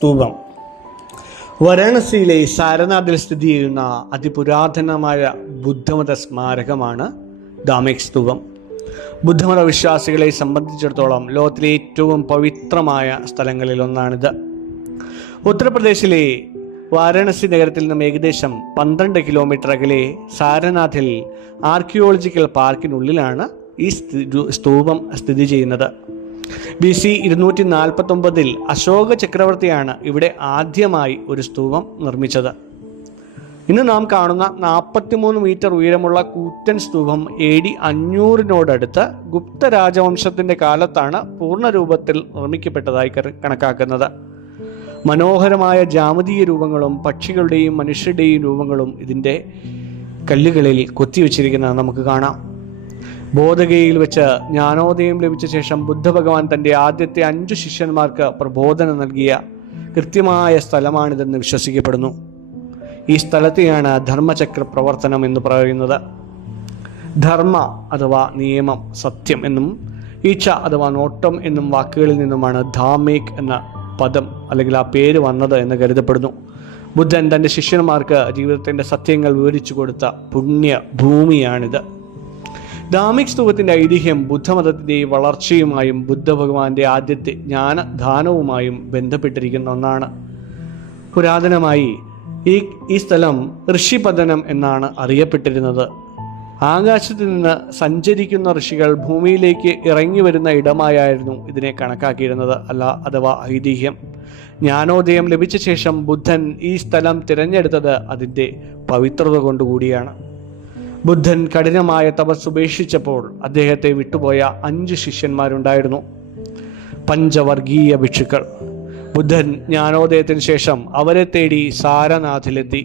സ്തൂപം വാരാണസിയിലെ സാരനാഥിൽ സ്ഥിതി ചെയ്യുന്ന അതിപുരാതനമായ ബുദ്ധമത സ്മാരകമാണ് ധാമേക് സ്തൂപം. ബുദ്ധമത വിശ്വാസികളെ സംബന്ധിച്ചിടത്തോളം ലോകത്തിലെ ഏറ്റവും പവിത്രമായ സ്ഥലങ്ങളിൽ ഒന്നാണിത്. ഉത്തർപ്രദേശിലെ വാരാണസി നഗരത്തിൽ നിന്നും ഏകദേശം 12 കിലോമീറ്റർ അകലെ സാരനാഥിൽ ആർക്കിയോളജിക്കൽ പാർക്കിനുള്ളിലാണ് ഈ സ്തൂപം സ്ഥിതി ചെയ്യുന്നത്. BC 249 അശോക ചക്രവർത്തിയാണ് ഇവിടെ ആദ്യമായി ഒരു സ്തൂപം നിർമ്മിച്ചത്. ഇന്ന് നാം കാണുന്ന 43 മീറ്റർ ഉയരമുള്ള കൂറ്റൻ സ്തൂപം AD 500 ഗുപ്ത രാജവംശത്തിന്റെ കാലത്താണ് പൂർണ്ണ രൂപത്തിൽ നിർമ്മിക്കപ്പെട്ടതായി കണക്കാക്കുന്നത്. മനോഹരമായ ജാമതീയ രൂപങ്ങളും പക്ഷികളുടെയും മനുഷ്യരുടെയും രൂപങ്ങളും ഇതിൻ്റെ കല്ലുകളിൽ കൊത്തിവെച്ചിരിക്കുന്നത് നമുക്ക് കാണാം. ബോധഗയയിൽ വെച്ച് ജ്ഞാനോദയം ലഭിച്ച ശേഷം ബുദ്ധഭഗവാൻ തൻ്റെ ആദ്യത്തെ 5 ശിഷ്യന്മാർക്ക് പ്രബോധനം നൽകിയ കൃത്യമായ സ്ഥലമാണിതെന്ന് വിശ്വസിക്കപ്പെടുന്നു. ഈ സ്ഥലത്തെയാണ് ധർമ്മചക്ര പ്രവർത്തനം എന്ന് പറയുന്നത്. ധർമ്മ അഥവാ നിയമം, സത്യം എന്നും ഈച്ഛ അഥവാ നോട്ടം എന്നും വാക്കുകളിൽ നിന്നുമാണ് ധാമേക് എന്ന പദം അല്ലെങ്കിൽ ആ പേര് വന്നത് എന്ന് കരുതപ്പെടുന്നു. ബുദ്ധൻ തൻ്റെ ശിഷ്യന്മാർക്ക് ജീവിതത്തിൻ്റെ സത്യങ്ങൾ വിവരിച്ചു കൊടുത്ത പുണ്യ ഭൂമിയാണിത്. ധാമേക് സ്തൂപത്തിൻ്റെ ഐതിഹ്യം ബുദ്ധമതത്തിൻ്റെ വളർച്ചയുമായും ബുദ്ധഭഗവാന്റെ ആദ്യത്തെ ജ്ഞാനദാനവുമായും ബന്ധപ്പെട്ടിരിക്കുന്ന ഒന്നാണ്. പുരാതനമായി ഈ സ്ഥലം ഋഷിപതനം എന്നാണ് അറിയപ്പെട്ടിരുന്നത്. ആകാശത്ത് നിന്ന് സഞ്ചരിക്കുന്ന ഋഷികൾ ഭൂമിയിലേക്ക് ഇറങ്ങി വരുന്ന ഇടമായായിരുന്നു ഇതിനെ കണക്കാക്കിയിരുന്നത് അഥവാ ഐതിഹ്യം. ജ്ഞാനോദയം ലഭിച്ച ശേഷം ബുദ്ധൻ ഈ സ്ഥലം തിരഞ്ഞെടുത്തത് അതിൻ്റെ പവിത്രത കൊണ്ടുകൂടിയാണ്. ബുദ്ധൻ കഠിനമായ തപസ് ഉപേക്ഷിച്ചപ്പോൾ അദ്ദേഹത്തെ വിട്ടുപോയ 5 ശിഷ്യന്മാരുണ്ടായിരുന്നു, പഞ്ചവർഗീയ ഭിക്ഷുക്കൾ. ബുദ്ധൻ ജ്ഞാനോദയത്തിന് ശേഷം അവരെ തേടി സാരനാഥിലെത്തി.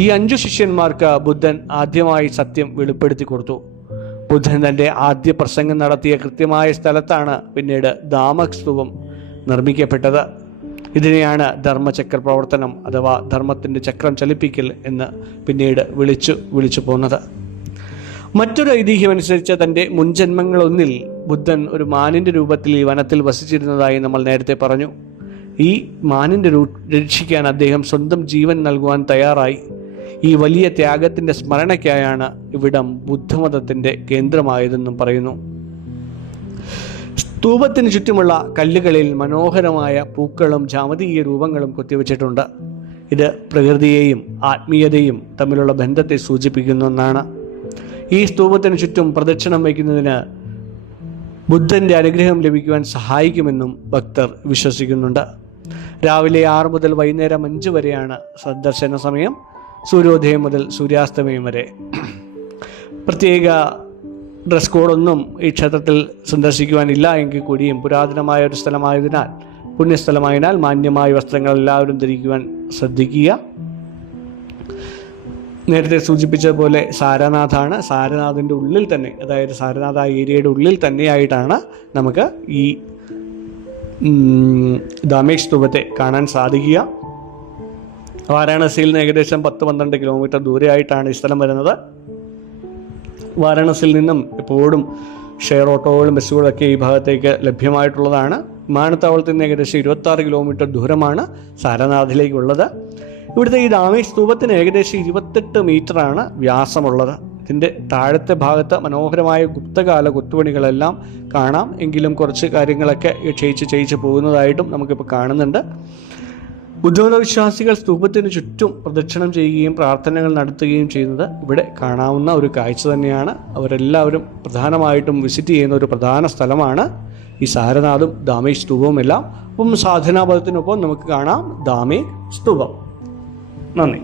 ഈ 5 ശിഷ്യന്മാർക്ക് ബുദ്ധൻ ആദ്യമായി സത്യം വെളിപ്പെടുത്തി കൊടുത്തു. ബുദ്ധൻ തൻ്റെ ആദ്യ പ്രസംഗം നടത്തിയ കൃത്യമായ സ്ഥലത്താണ് പിന്നീട് ധാമേക് സ്തൂപം നിർമ്മിക്കപ്പെട്ടത്. ഇതിനെയാണ് ധർമ്മചക്ര പ്രവർത്തനം അഥവാ ധർമ്മത്തിൻ്റെ ചക്രം ചലിപ്പിക്കൽ എന്ന് പിന്നീട് വിളിച്ചു പോന്നത്. മറ്റൊരു ഐതിഹ്യം അനുസരിച്ച് തൻ്റെ മുൻജന്മങ്ങളൊന്നിൽ ബുദ്ധൻ ഒരു മാനിൻ്റെ രൂപത്തിൽ ഈ വനത്തിൽ വസിച്ചിരുന്നതായി നമ്മൾ നേരത്തെ പറഞ്ഞു. ഈ മാനിൻ്റെ രക്ഷിക്കാൻ അദ്ദേഹം സ്വന്തം ജീവൻ നൽകുവാൻ തയ്യാറായി. ഈ വലിയ ത്യാഗത്തിൻ്റെ സ്മരണയ്ക്കായാണ് ഇവിടം ബുദ്ധമതത്തിൻ്റെ കേന്ദ്രമായതെന്നും പറയുന്നു. സ്തൂപത്തിന് ചുറ്റുമുള്ള കല്ലുകളിൽ മനോഹരമായ പൂക്കളും ജാമതീയ രൂപങ്ങളും കൊത്തിവെച്ചിട്ടുണ്ട്. ഇത് പ്രകൃതിയെയും ആത്മീയതയും തമ്മിലുള്ള ബന്ധത്തെ സൂചിപ്പിക്കുന്ന ഒന്നാണ്. ഈ സ്തൂപത്തിന് ചുറ്റും പ്രദക്ഷിണം വയ്ക്കുന്നതിന് ബുദ്ധൻ്റെ അനുഗ്രഹം ലഭിക്കുവാൻ സഹായിക്കുമെന്നും ഭക്തർ വിശ്വസിക്കുന്നുണ്ട്. രാവിലെ 6 മുതൽ വൈകുന്നേരം 5 വരെയാണ് സന്ദർശന സമയം, സൂര്യോദയം മുതൽ സൂര്യാസ്തമയം വരെ. പ്രത്യേക ഡ്രസ് കോഡൊന്നും ഈ ക്ഷേത്രത്തിൽ സന്ദർശിക്കുവാനില്ല എങ്കിൽ കൂടിയും പുരാതനമായ ഒരു സ്ഥലമായതിനാൽ, പുണ്യസ്ഥലമായതിനാൽ മാന്യമായ വസ്ത്രങ്ങൾ എല്ലാവരും ധരിക്കുവാൻ ശ്രദ്ധിക്കുക. നേരത്തെ സൂചിപ്പിച്ചതുപോലെ സാരനാഥാണ്. സാരനാഥിൻ്റെ ഉള്ളിൽ തന്നെ, അതായത് സാരനാഥ ഏരിയയുടെ ഉള്ളിൽ തന്നെയായിട്ടാണ് നമുക്ക് ഈ ധാമേക് സ്തൂപത്തെ കാണാൻ സാധിക്കുക. വാരാണസിയിൽ നിന്ന് ഏകദേശം 10-12 കിലോമീറ്റർ ദൂരെയായിട്ടാണ് ഈ സ്ഥലം വരുന്നത്. വാരാണസിയിൽ നിന്നും എപ്പോഴും ഷെയർ ഓട്ടോകളും ബസ്സുകളൊക്കെ ഈ ഭാഗത്തേക്ക് ലഭ്യമായിട്ടുള്ളതാണ്. വിമാനത്താവളത്തിൽ നിന്ന് ഏകദേശം 26 കിലോമീറ്റർ ദൂരമാണ് സാരനാഥിലേക്കുള്ളത്. ഇവിടുത്തെ ഈ ധാമേക് സ്തൂപത്തിന് ഏകദേശം 28 മീറ്ററാണ് വ്യാസമുള്ളത്. ഇതിൻ്റെ താഴത്തെ ഭാഗത്ത് മനോഹരമായ ഗുപ്തകാല കൊത്തുപണികളെല്ലാം കാണാം. എങ്കിലും കുറച്ച് കാര്യങ്ങളൊക്കെ ക്ഷയിച്ച് പോകുന്നതായിട്ടും നമുക്കിപ്പോൾ കാണുന്നുണ്ട്. ബുദ്ധമത വിശ്വാസികൾ സ്തൂപത്തിന് ചുറ്റും പ്രദക്ഷിണം ചെയ്യുകയും പ്രാർത്ഥനകൾ നടത്തുകയും ചെയ്യുന്നത് ഇവിടെ കാണാവുന്ന ഒരു കാഴ്ച തന്നെയാണ്. അവരെല്ലാവരും പ്രധാനമായിട്ടും വിസിറ്റ് ചെയ്യുന്ന ഒരു പ്രധാന സ്ഥലമാണ് ഈ സാരനാഥും ധാമേക് സ്തൂപവും എല്ലാം. അപ്പം സാധനാപദത്തിനൊപ്പം നമുക്ക് കാണാം ധാമേക് സ്തൂപം. നന്ദി.